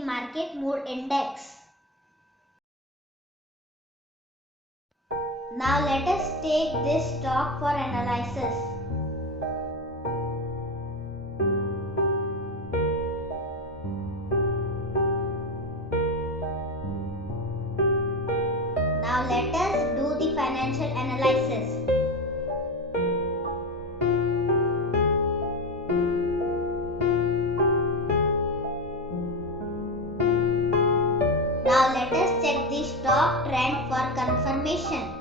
the market mood index. Now let us take this stock for analysis. Now let us do the financial analysis. Now let us check the stock trend for confirmation.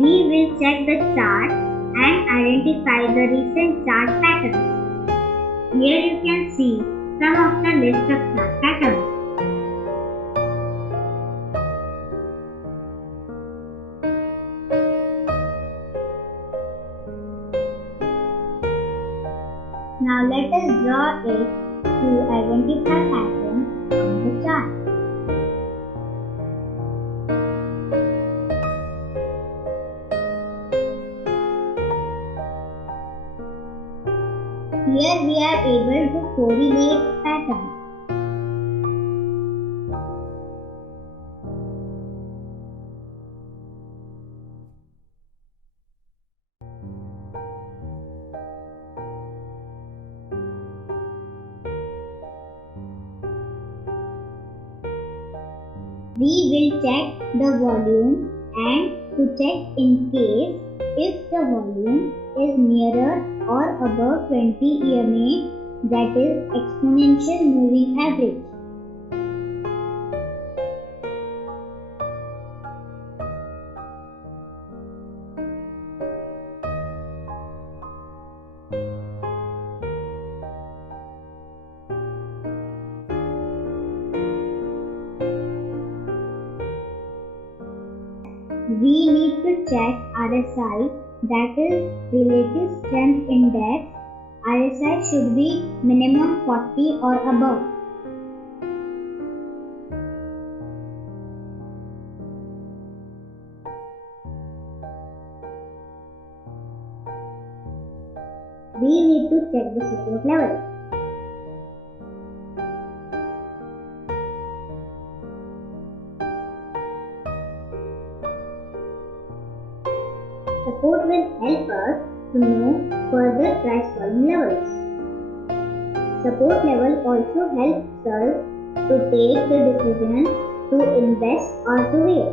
We will check the chart and identify the recent chart patterns. Here you can see some of the list of chart patterns. Now let us draw it to identify patterns on the chart. Here we are able to correlate patterns. We will check the volume and to check in case if the volume is nearer or above 20 EMA, that is exponential moving average. We need to check RSI, that is Relative Strength Index. RSI should be minimum 40 or above. We need to check the support level. Support will help us to know further price falling levels. Support level also helps us to take the decision to invest or to wait.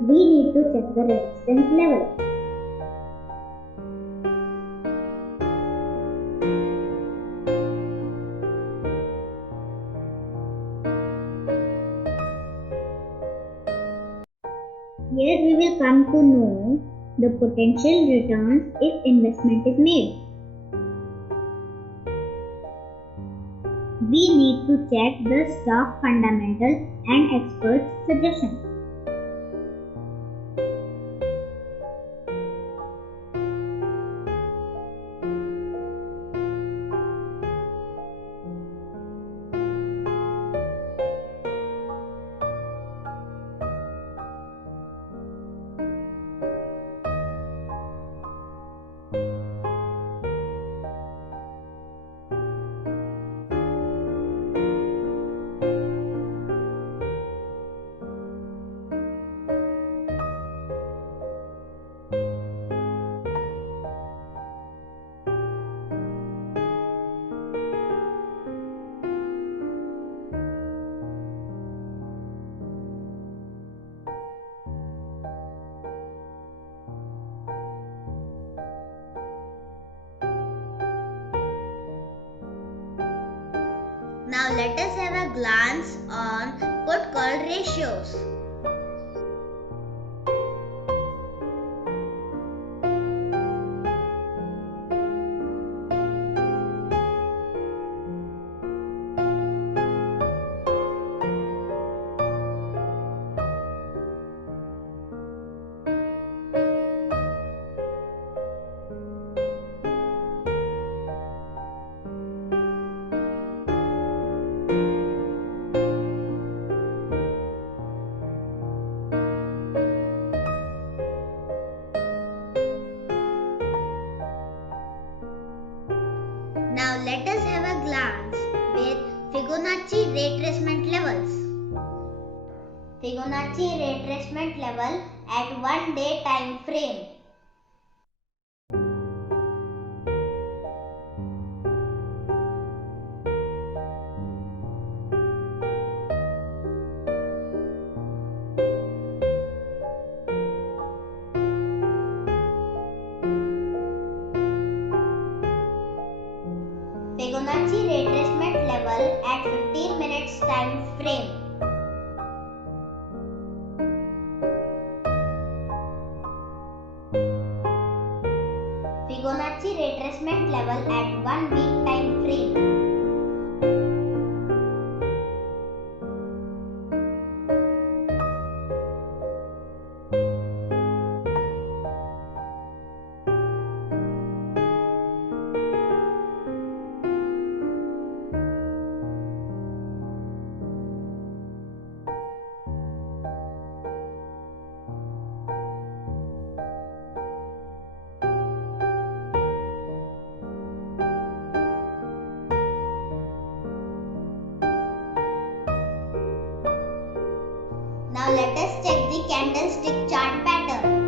We need to check the resistance level. Here we will come to know the potential returns if investment is made. We need to check the stock fundamentals and experts' suggestions. Now let us have a glance on put-call ratios. Now let us have a glance with Fibonacci retracement levels. Fibonacci retracement level at 1 day time frame. Fibonacci retracement level at 15 minutes time frame. Fibonacci retracement level at 1 week time frame. Now let us check the candlestick chart pattern.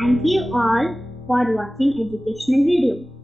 Thank you all for watching educational video.